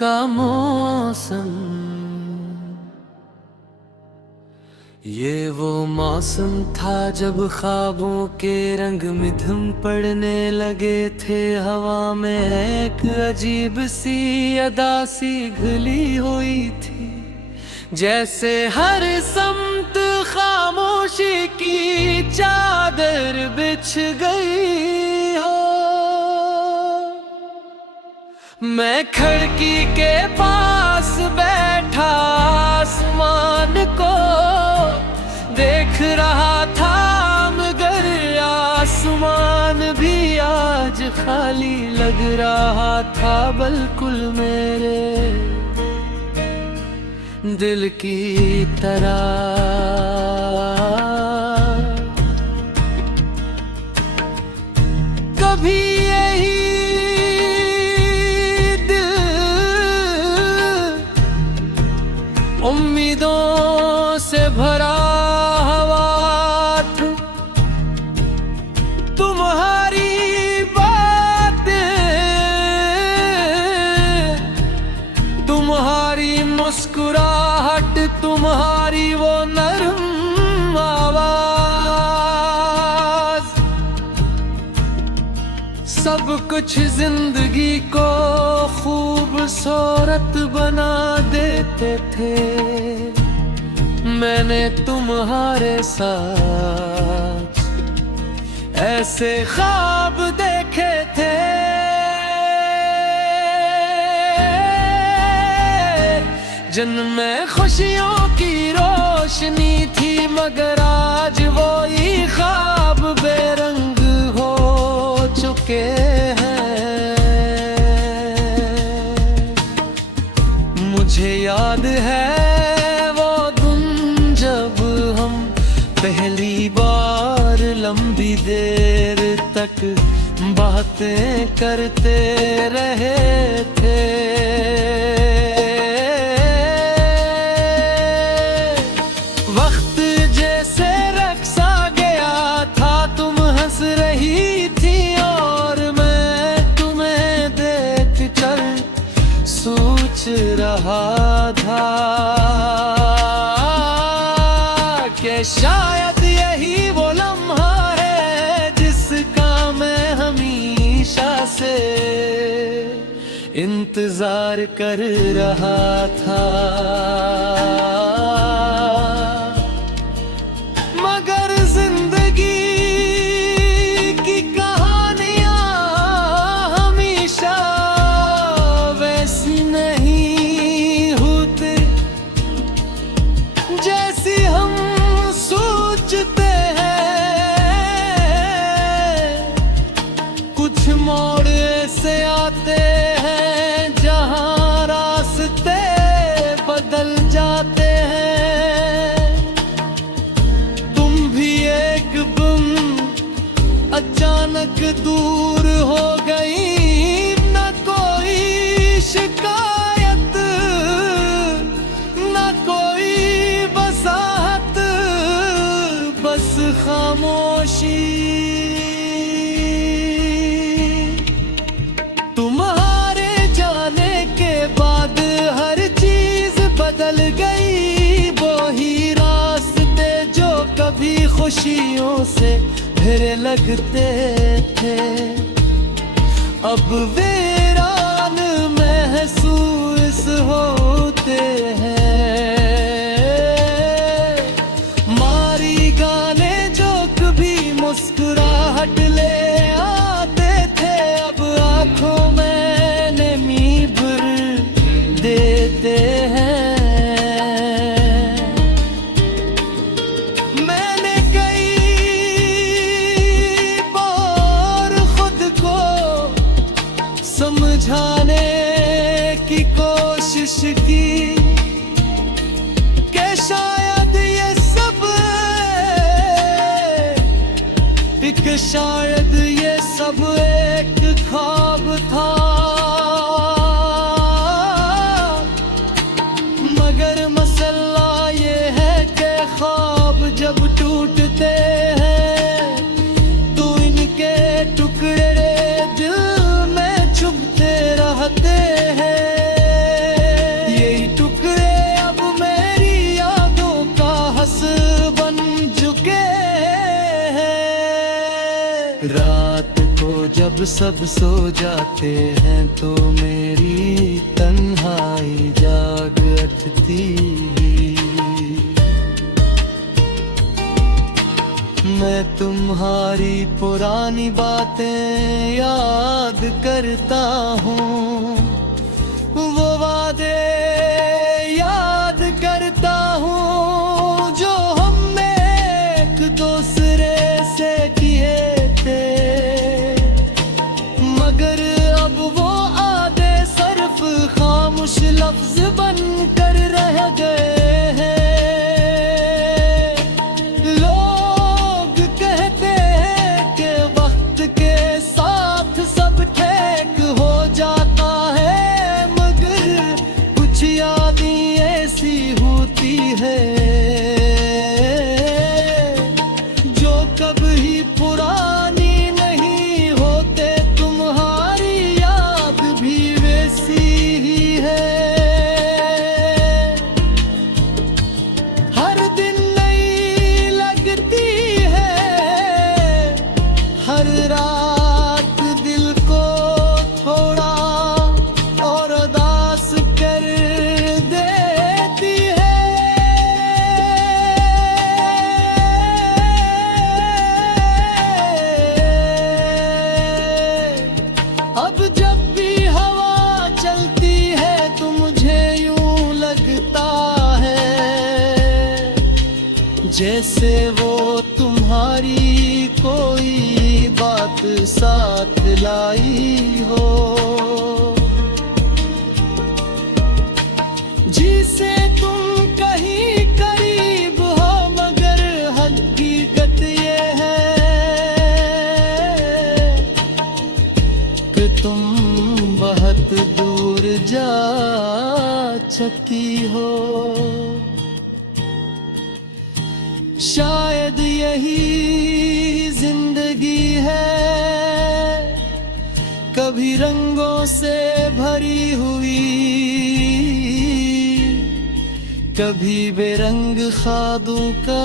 का मौसम, ये वो मौसम था जब ख्वाबों के रंग मिधम पड़ने लगे थे। हवा में एक अजीब सी अदा सी घुली हुई थी, जैसे हर समत खामोशी की चादर बिछ गई हो। मैं खिड़की के पास बैठा आसमान को देख रहा था, मगर आसमान भी आज खाली लग रहा था, बिल्कुल मेरे दिल की तरह। कभी यही उम्मीदों से भरा हवा था, तुम्हारी बातें, तुम्हारी मुस्कुराहट, तुम्हारी वो नरम आवाज, सब कुछ जिंदगी को खूबसूरत बना देते थे। मैंने तुम्हारे साथ ऐसे ख्वाब देखे थे, जिनमें खुशियों की रोशनी थी, मगर आज वो ही ख्वाब बेरंग हो चुके हैं। मुझे याद है वो दिन जब हम पहली बार लंबी देर तक बातें करते रहे थे। वक्त जैसे रक्सा गया था, तुम हंस रही थी और मैं तुम्हें देख कर सोच रहा था कि शायद यही वो लम्हा है जिसका मैं हमेशा से इंतजार कर रहा था। मगर जिंदगी की कहानियां हमेशा वैसी नहीं होती जैसी हम सोचते हैं। कुछ मोड़ ऐसे आते हैं जहां रास्ते बदल जाते हैं। तुम भी एक दिन अचानक दूर हो गई, न कोई शिकायत, न कोई वसाहत, बस खामोशी। तुम्हारे जाने के बाद हर चीज बदल गई, वो ही रास्ते जो कभी खुशियों से भरे लगते थे, अब वीरान महसूस होते हैं। मारी गाने जो कभी मुस्कुराहट ले आते थे, अब आंखों में नमी भर देते हैं। मैंने कई बार खुद को समझाने की कोशिश की कि शायद ये सब शायद ये सब एक ख्वाब था। मगर मसला ये है कि ख्वाब जब टूटते हैं तो इनके टुकड़े दिल में छुपते रहते हैं। रात को जब सब सो जाते हैं तो मेरी तन्हाई जाग उठती। मैं तुम्हारी पुरानी बातें याद करता हूँ, वो वादे याद करता हूँ जो हमने एक दूसरे से किए थे। मगर अब वो आदे सिर्फ खामोश लफ्ज बन कर रह गए हैं। लोग कहते हैं कि वक्त के साथ सब ठीक हो जाता है, मगर कुछ यादें ऐसी होती है जो कभी पुरानी नहीं होते। तुम्हारी याद भी वैसी ही है, हर दिन नई लगती है, हर रात दिल को थोड़ा और उदास कर देती है। अब जब भी हवा चलती है तो मुझे यूं लगता है जैसे वो तुम्हारी कोई बात साथ लाई हो, जिसे तुम कहीं करीब हो मगर हकीकत ये है कि तुम बहुत दूर जा चुकी हो। शायद यही जिंदगी है, कभी रंगों से भरी हुई, कभी बेरंग ख्वाबों का